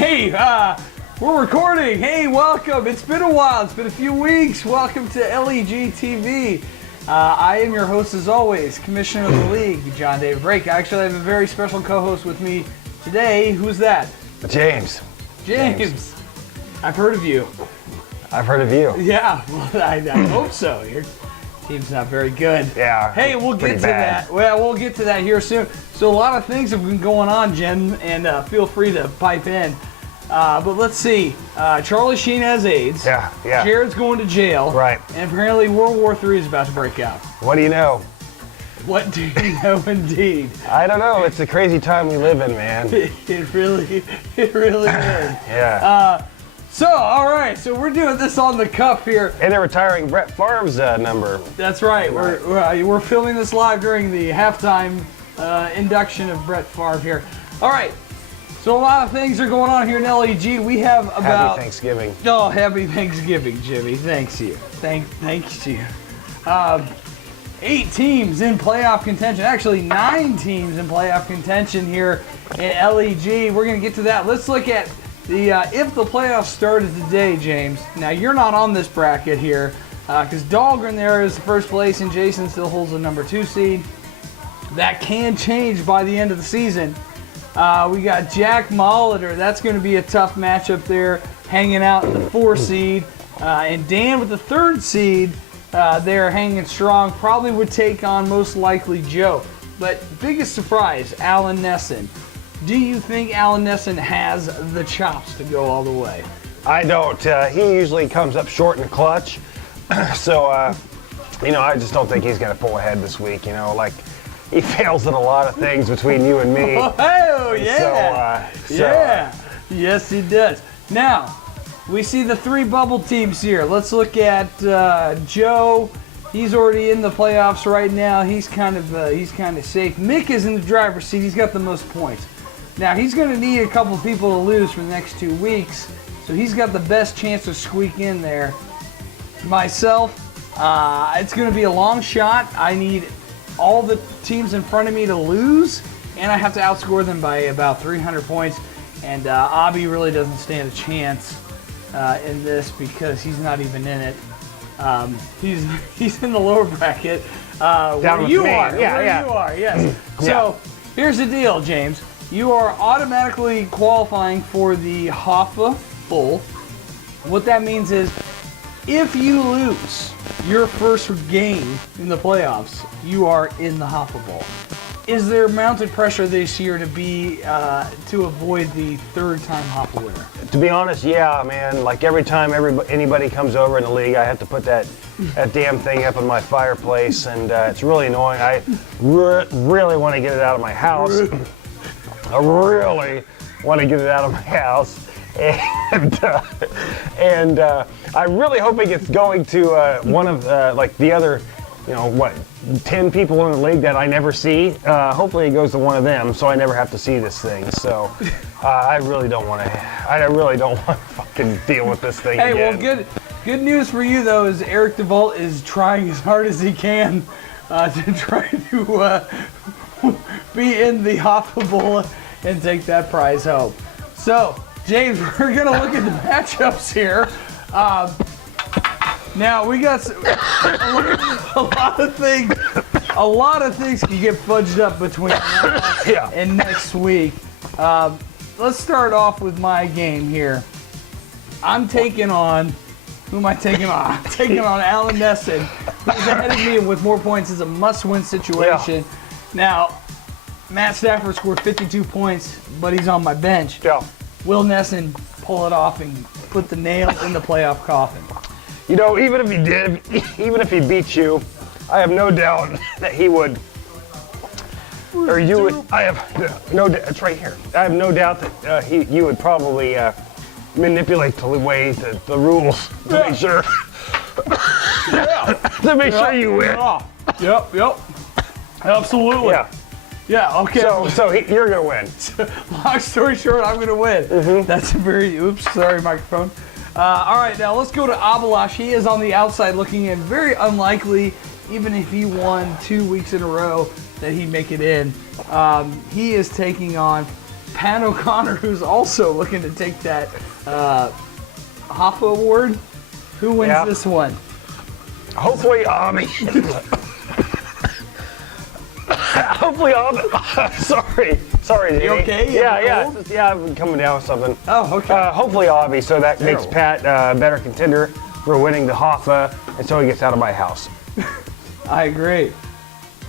Hey, we're recording. Hey, welcome. It's been a while. It's been a few weeks. Welcome to LEG TV. I am your host, as always, Commissioner of the League, John David Brake. I actually have a very special co-host with me today. Who's that? James. James. I've heard of you. I've heard of you. Yeah, well, I hope so. Your team's not very good. Yeah. Hey, we'll get to bad. that. Well, we'll get to that here soon. So a lot of things have been going on, Jen, and feel free to pipe in. But let's see. Charlie Sheen has AIDS. Yeah. Jared's going to jail. Right. And apparently World War III is about to break out. What do you know? What do you know, indeed? I don't know. It's a crazy time we live in, man. It really is. Yeah. So, all right. So we're doing this on the cuff here. And they're retiring Brett Favre's number. That's right. We're filming this live during the halftime induction of Brett Favre here. All right. So a lot of things are going on here in LEG. We have about... Happy Thanksgiving. Oh, happy Thanksgiving, Jimmy. Thanks you. Thanks you. 8 teams in playoff contention. Actually, 9 teams in playoff contention here in LEG. We're going to get to that. Let's look at the if the playoffs started today, James. Now, you're not on this bracket here because Dahlgren there is the first place and Jason still holds the number 2 seed. That can change by the end of the season. We got Jack Molitor. That's going to be a tough matchup there, hanging out in the 4 seed. And Dan with the 3rd seed, they're hanging strong. Probably would take on most likely Joe. But biggest surprise, Alan Nesson. Do you think Alan Nesson has the chops to go all the way? I don't. He usually comes up short in the clutch. So, I just don't think he's going to pull ahead this week. He fails at a lot of things between you and me. Oh, yeah. Yeah. Yes, he does. Now, we see the 3 bubble teams here. Let's look at Joe. He's already in the playoffs right now. He's kind of safe. Mick is in the driver's seat. He's got the most points. Now, he's going to need a couple of people to lose for the next 2 weeks, so he's got the best chance to squeak in there. Myself, it's going to be a long shot. I need all the teams in front of me to lose, and I have to outscore them by about 300 points. And Abby really doesn't stand a chance in this because he's not even in it. He's in the lower bracket. Where you are. Yeah. You are, yes. So here's the deal, James. You are automatically qualifying for the Hoffa Bowl. What that means is if you lose your first game in the playoffs, you are in the Hoffa Bowl. Is there mounted pressure this year to be to avoid the 3rd time Hoffa winner? To be honest, yeah, man. Like every time anybody comes over in the league, I have to put that damn thing up in my fireplace, and it's really annoying. I really want to get it out of my house. I really want to get it out of my house. And I'm really hoping it's going to one of the other, 10 people in the league that I never see. Hopefully it goes to one of them, so I never have to see this thing. So I really don't want to fucking deal with this thing again. Hey, well, good news for you though is Eric DeVault is trying as hard as he can to try to be in the Hoffa Bowl and take that prize home. So, James, we're going to look at the matchups here. Now, we got a lot of things can get fudged up between now and next week. Let's start off with my game here. I'm taking on... Who am I taking on? I'm taking on Alan Nesson, who's ahead of me with more points. It's a must-win situation. Yeah. Now, Matt Stafford scored 52 points, but he's on my bench. Yeah. Will Nesson pull it off and put the nail in the playoff coffin? Even if he did, even if he beat you, I have no doubt that he would or you would. I have no. It's right here. I have no doubt that you would probably manipulate the way the rules to make sure to make sure you win. Yep. Absolutely. Yeah. Yeah, okay. So you're gonna win. Long story short, I'm gonna win. That's a very, oops, sorry, microphone. All right, now let's go to Abalash. He is on the outside looking in. Very unlikely, even if he won 2 weeks in a row, that he'd make it in. He is taking on Pat O'Connor, who's also looking to take that Hoffa Award. Who wins this one? Hopefully, Hopefully, sorry. You Jimmy. okay? Yeah. I'm coming down with something. Oh, okay. Hopefully, Aubie. So that makes Pat a better contender for winning the Hoffa, and so he gets out of my house. I agree.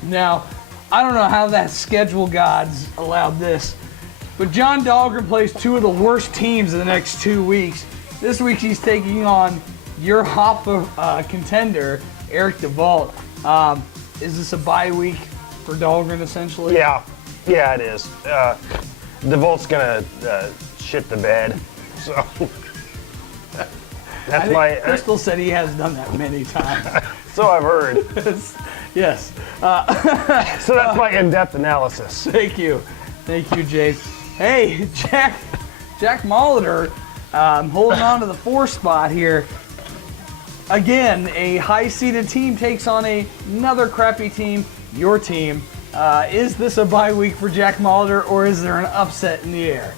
Now, I don't know how that schedule gods allowed this, but John Dahlgren plays two of the worst teams in the next 2 weeks. This week he's taking on your Hoffa contender, Eric DeVault. Is this a bye week for Dahlgren, essentially? Yeah, it is. DeVault's gonna shit the bed, so that's my. Crystal said he has done that many times. So I've heard. Yes. So that's my in-depth analysis. Thank you, Jace. Hey, Jack Molitor, holding on to the 4 spot here. Again, a high-seeded team takes on another crappy team, your team. Is this a bye week for Jack Molitor, or is there an upset in the air?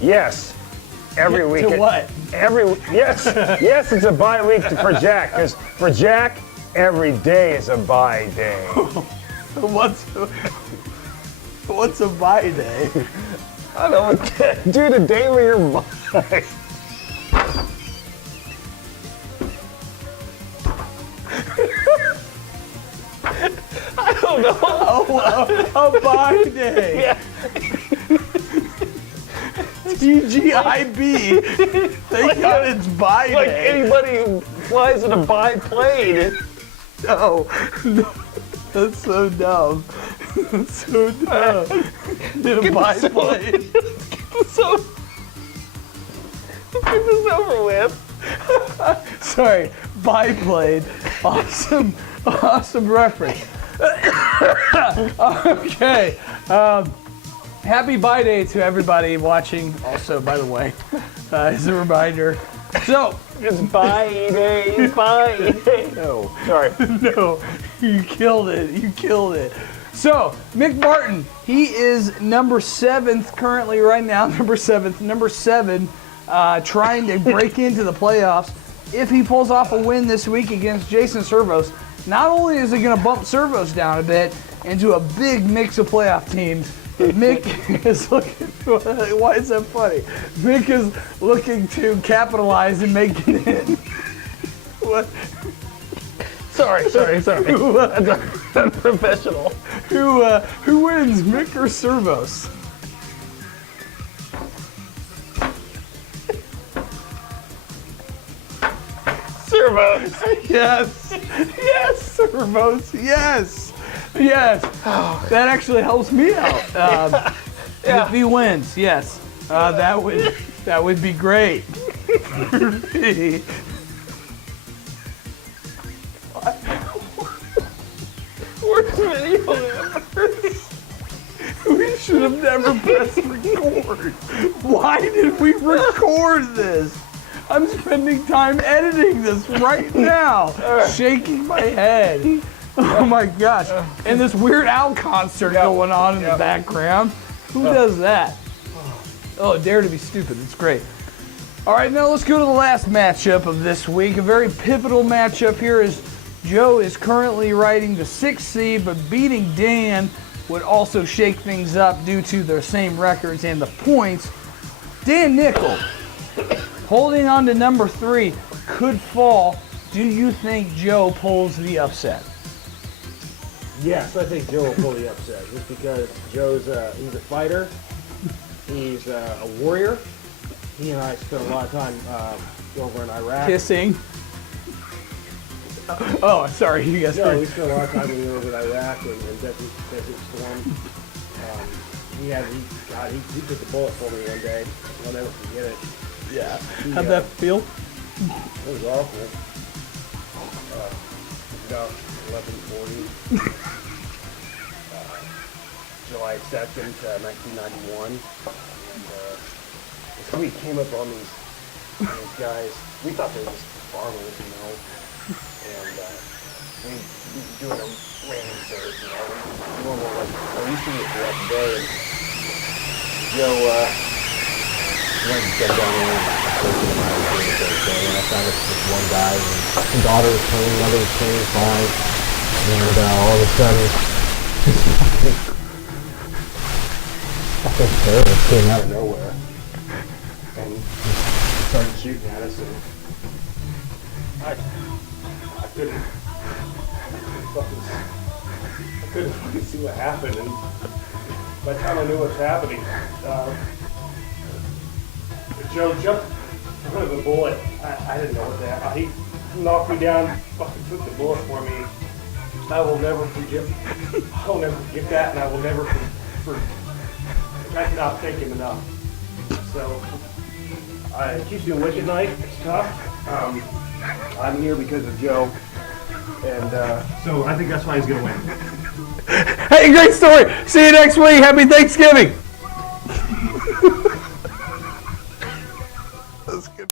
Yes. Every week. To what? Yes, it's a bye week for Jack, because for Jack, every day is a bye day. What's a bye day? I don't know. Dude, the day where you're bye. I don't know. A bye day. Yeah. TGIB. Thank God it's bye Like day. anybody who flies in a biplane. No. That's so dumb. That's so dumb. In a biplane. So, let's get this over with. Sorry, biplane. Awesome reference. Okay. Happy bye day to everybody watching. Also, by the way, as a reminder. So, It's bye day. no. Sorry. No, you killed it. So, Mick Martin, he is number 7th currently right now, number 7, trying to break into the playoffs. If he pulls off a win this week against Jason Servos, not only is it going to bump Servos down a bit into a big mix of playoff teams, Mick is looking, why is that funny? Mick is looking to capitalize and make it in. What? Sorry. That's unprofessional. Who wins, Mick or Servos? Servos. Yes, Servos. Yes. That actually helps me out. If he wins, yes, that would be great. Worst video ever. We should have never pressed record. Why did we record this? I'm spending time editing this right now, shaking my head. Oh my gosh. And this Weird Al concert going on in the background. Who does that? Oh, Dare to Be Stupid. It's great. All right, now let's go to the last matchup of this week. A very pivotal matchup here is Joe is currently riding the 6th seed, but beating Dan would also shake things up due to their same records and the points. Dan Nickel, holding on to number 3, could fall. Do you think Joe pulls the upset? Yes, I think Joe will pull the upset, just because Joe's he's a fighter, he's a warrior. He and I spent a lot of time over in Iraq. Kissing. Oh, sorry, you guys. No, we spent a lot of time when we were over in Iraq and Desert Storm. He took the bullet for me one day. I'll never forget it. Yeah. How'd that feel? It was awful. About 11:40. July 2nd, 1991. And so we came up on these guys. We thought they were just farmers, you know. And we were doing a random search, you know. Normal, like, we used to be throughout the day. And Joe, went to get down there and search the mine during the third day. And I found this one guy, and his daughter was playing, mother was playing, fine. And all of a sudden, fucking terrorist came out of nowhere and started shooting at us, and I couldn't fucking see what happened, and by the time I knew what was happening, Joe jumped in front of the bullet. I didn't know what that. He knocked me down, fucking took the bullet for me. I will never forget that, and I will never I cannot thank him enough. So, it keeps me awake at night. It's tough. I'm here because of Joe, and so I think that's why he's gonna win. Hey, great story. See you next week. Happy Thanksgiving. That's good.